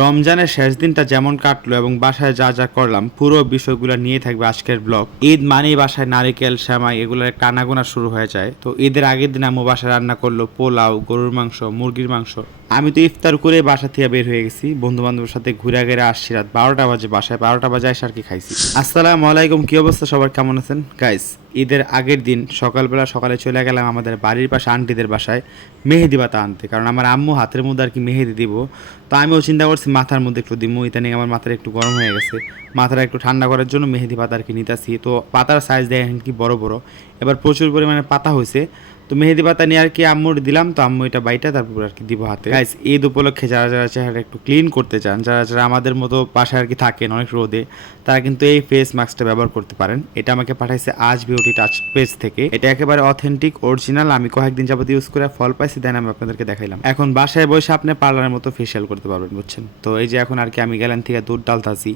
রমজানের শেষ দিনটা যেমন কাটলো এবং বাসায় যা যা করলাম, পুরো বিষয়গুলো নিয়ে থাকবে আজকের ব্লগ ঈদ মানেই বাসায় নারিকেল শ্যামাই এগুলোর কানাগোনা শুরু হয়ে যায়। তো ঈদের আগের দিন আম্মু বাসায় রান্না করল পোলাও, গরুর মাংস, মুরগির মাংস। আমি তো ইফতার করে বাসা থেকে বের হয়ে গেছি। বন্ধু বান্ধবের সাথে ঘুরে ঘুরে আসছি রাত বারোটা বাজে বাসায়, বারোটা বাজে এসে আর কি খাইছি। আসসালামু আলাইকুম, কি অবস্থা? সবার কেমন আছেন? গাইস ঈদের আগের দিন সকালবেলা সকালে চলে গেলাম আমাদের বাড়ির পাশে আন্টিদের বাসায় মেহেদি পাতা আনতে। কারণ আমার আম্মু হাতের মধ্যে আর কি মেহেদি দিব। তো আমিও চিন্তা করছি মাথার মধ্যে একটু দিব ইদানিং আমার মাথাটা একটু গরম হয়ে গেছে। মাথাটা একটু ঠান্ডা করার জন্য মেহেদি পাতা আর কি নিতেছি। তো পাতার সাইজ দেখেন কি বড় বড়। এবার প্রচুর পরিমাণে পাতা হয়েছে। তো মেহেদি পাতা নিয়ে আর কি আম্মুর দিলাম, তো আম্মু এটা বাইটা তারপর আর কি দিব হাতে। গাইস ঈদ উপলক্ষে যারা যারা চেহারা একটু ক্লিন করতে চান, যারা যারা আমাদের মতো বাসায় আর কি থাকেন অনেক রোদে, তারা কিন্তু এই ফেস মাস্কটা ব্যবহার করতে পারেন। এটা আমাকে পাঠাইছে আজ বিউটি টাচ পেজ থেকে। এটা একেবারে অথেন্টিক অরিজিনাল আমি কয়েকদিন যাবত ইউজ করে ফল পাইছি দেন আমি আপনাদেরকে দেখাইলাম। এখন বাসায় বসে আপনি পার্লারের মতো ফেশিয়াল করতে পারবেন, বুঝছেন? তো এই যে এখন আর কি আমি গেলাম থেকে দুধ ডালতাছি,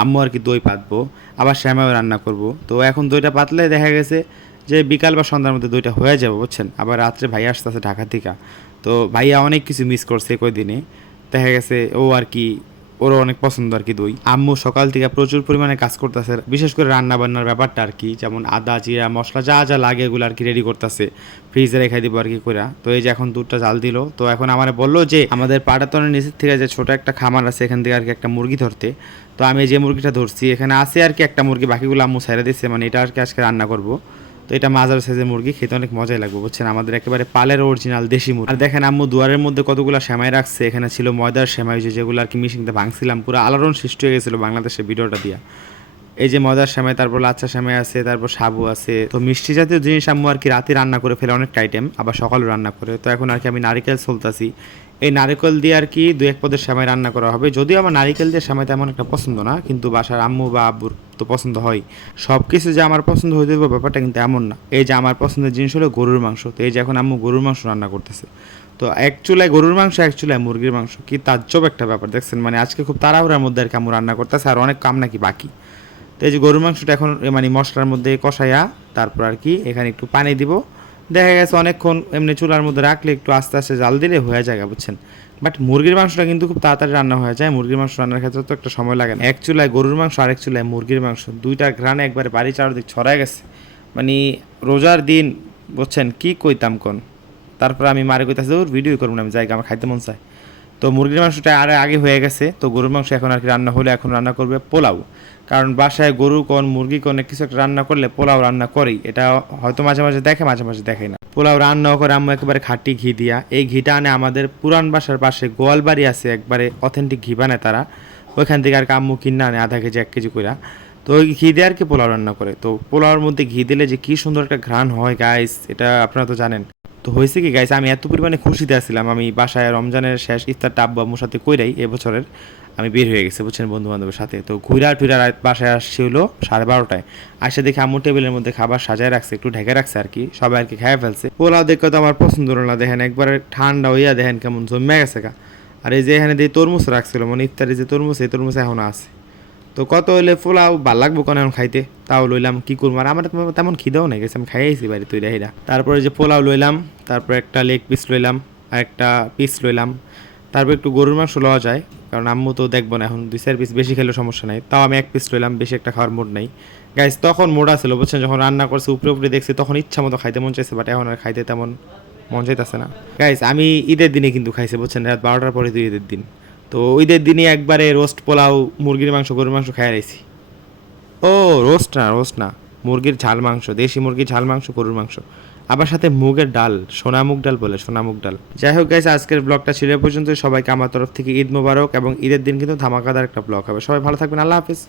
আম্মু আর কি দই পাতবো, আবার শ্যামাও রান্না করব। তো এখন দইটা পাতলে দেখা গেছে যে বিকাল বা সন্ধ্যার মধ্যে দুইটা হয়ে যাবে, বুঝছেন? আবার রাত্রে ভাইয়া আসতেছে ঢাকা থেকে তো ভাইয়া অনেক কিছু মিস করছে কই দিনে। দেখা গেছে ও আর কি, ওরও অনেক পছন্দ আর কি দই। আম্মু সকাল থেকে প্রচুর পরিমাণে কাজ করতেছে, বিশেষ করে রান্না বান্নার ব্যাপারটা আর কি, যেমন আদা, জিরা, মশলা, যা যা লাগে এগুলো আর কি রেডি করতেছে। ফ্রিজে রেখে দিব আর কি করে তো এই যে এখন দুধটা জাল দিল, তো এখন আমার বলল যে, আমাদের পাটাতনের নিচের থেকে যে ছোট একটা খামার আছে, এখান থেকে আর কি একটা মুরগি ধরতে। তো আমি যে মুরগিটা ধরছি, এখানে আছে আর কি একটা মুরগি, বাকিগুলো আম্মু ছেড়ে দিচ্ছে মানে এটা আর কি আজকে রান্না করব। এটা মাজার সাইজের মুরগি, খেতে অনেক মজাই লাগবে, বুঝছেন? আমাদের একেবারে পালের অরিজিনাল দেশি মুরগি। আর দেখেন আম্মু, দুয়ারের মধ্যে কতগুলো সেমাই রাখছে, এখানে ছিল ময়দার সেমাই যেগুলো আর কি মিশিংতে ভাঙছিলাম, পুরো আলোড়ন সৃষ্টি হয়ে গেছিল বাংলাদেশের ভিডিওটা দিয়া। এই যে মজার সেমাই, তারপর লাচ্চা সেমাই আছে, তারপর সাবু আছে। তো মিষ্টি জাতীয় জিনিস আম্মু আর কি রাতে রান্না করে ফেলে অনেকটা আইটেম আবার সকালে রান্না করে। তো এখন আর কি আমি নারিকেল চলতাছি এই নারিকেল দিয়ে আর কি দু এক পদের সেমাই রান্না করা হবে। যদিও আমার নারিকেল দিয়ে সেমাই তেমন একটা পছন্দ না, কিন্তু বাসার আম্মু বা আব্বুর তো পছন্দ হয়। সব কিছু যে আমার পছন্দ হয়ে যাবে ব্যাপারটা কিন্তু এমন না। এই যে আমার পছন্দের জিনিস হলো গরুর মাংস। তো এই যে এখন আম্মু গরুর মাংস রান্না করতেছে। তো এক চুলায় গরুর মাংস, এক চুলায় মুরগির মাংস, কি তাজ্জব একটা ব্যাপার দেখছেন? মানে আজকে খুব তাড়াহুড়ার মধ্যে আর কি আম্মু রান্না করতেছে, আর অনেক কাম নাকি বাকি। তো এই যে গরুর মাংসটা এখন মানে মশলার মধ্যে কষাইয়া তারপর আর কি এখানে একটু পানি দিব। দেখা গেছে অনেকক্ষণ এমনি চুলার মধ্যে রাখলে একটু আস্তে আস্তে জাল দিলে হয়ে যায়, বুঝছেন? বাট মুরগির মাংসটা কিন্তু খুব তাড়াতাড়ি রান্না হয়ে যায়। মুরগির মাংস রান্নার ক্ষেত্রে তো একটা সময় লাগে না। এক চুলায় গরুর মাংস, আরেক চুলায় মুরগির মাংস। দুইটা ঘ্রাণে একবারে বাড়ি চারদিক ছড়ায় গেছে। মানে রোজার দিন, বুঝছেন, কি কইতাম কোন? তারপর আমি মারে কইতাছি ওর ভিডিও করব না, আমি জায়গা আমার খাইতে মন চায়। তো মুরগির মাংসটা আর আগে হয়ে গেছে। তো গরুর মাংস এখন আর কি রান্না হলে এখন রান্না করবে পোলাও। কারণ বাসায় গরু কোন, মুরগি কোন কিছু একটা রান্না করলে পোলাও রান্না করেই। এটা হয়তো মাঝে মাঝে দেখে, মাঝে মাঝে দেখে না। পোলাও রান্নাও করে, আম্মু একেবারে খাঁটি ঘি দিয়া। এই ঘিটা আনে আমাদের পুরান বাসার পাশে, গোয়ালবাড়ি আছে একবারে অথেন্টিক ঘি বানায় তারা। ওইখান থেকে আর আম্মু কিনে আনে আধা কেজি, এক কেজি করে তো ওই ঘি দিয়ে আর কি পোলাও রান্না করে। তো পোলাওর মধ্যে ঘি দিলে যে কি সুন্দর একটা ঘ্রাণ হয় গাইস এটা আপনারা তো জানেন। তো হয়েছে কি গাইস আমি এত পরিমাণে খুশিতে আসছিলাম আমি বাসায় রমজানের শেষ ইফতারটা আব্বু আম্মুর সাথে কইরাই এবছরের। আমি বের হয়ে গেছি, বুঝছেন বন্ধু বান্ধবের সাথে। তো ঘুরা টুরা রাত বাসায় আসছি হলো সাড়ে বারোটায়। আসে দেখে আম্মু টেবিলের মধ্যে খাবার সাজায় রাখছে, একটু ঢেকে রাখছে আর কি। সবাই আর কি খেয়ে ফেলছে। পোলাও দেখে তো আমার পছন্দ হলো না, দেখেন একবারে ঠান্ডা হইয়া দেখেন কেমন জমে গেছে গা। আর এই যে এখানে যে তরমুজ রাখছিল মানে ইফতারে যে তরমুজ, এই তরমুজ এখনও আছে। তো কত হইলে পোলাও ভালো লাগবো কেন এখন খাইতে? তাও লইলাম, কি করব? আর আমার তেমন খিদেও নাই, গেছে, আমি খাইয়েছি বাড়ি তুই দেখিরা তারপরে যে পোলাও লইলাম, তারপরে একটা লেগ পিস লইলাম, আর একটা পিস লইলাম। তারপর একটু গরুর মাংস লওয়া যায়। কারণ আম্মু তো দেখব না, এখন দুই চার পিস বেশি খেলে সমস্যা নাই। তাও আমি এক পিস লইলাম, বেশি একটা খাওয়ার মোড নাই। গাইজ তখন মোড়া ছিল বুঝছেন? যখন রান্না করছে, উপরে উপরে দেখছি, তখন ইচ্ছা মতো খাইতে মন চাইছে বাট এখন আর খাইতে তেমন মন চাইতেছে না। গাইজ আমি ঈদের দিনে কিন্তু খাইছি, বুঝছেন? রাত বারোটার পরে তো ঈদের দিন। তো ঈদের দিনে একবারে রোস্ট পোলাও, মুরগির মাংস, গরুর মাংস খাই রাইছি ও রোস্ট না রোস্ট না। মুরগির ঝাল মাংস, দেশি মুরগির ঝাল মাংস, গরুর মাংস। আবার সাথে মুগের ডাল, সোনা মুগ ডাল বলে, সোনা মুগ ডাল। যাই হোক গাইস আজকের ব্লগটা ছিল পর্যন্ত সবাইকে আমার তরফ থেকে ঈদ মোবারক এবং ঈদের দিন কিন্তু ধামাকাদার একটা ব্লগ হবে। সবাই ভালো থাকবেন, আল্লাহ হাফিজ।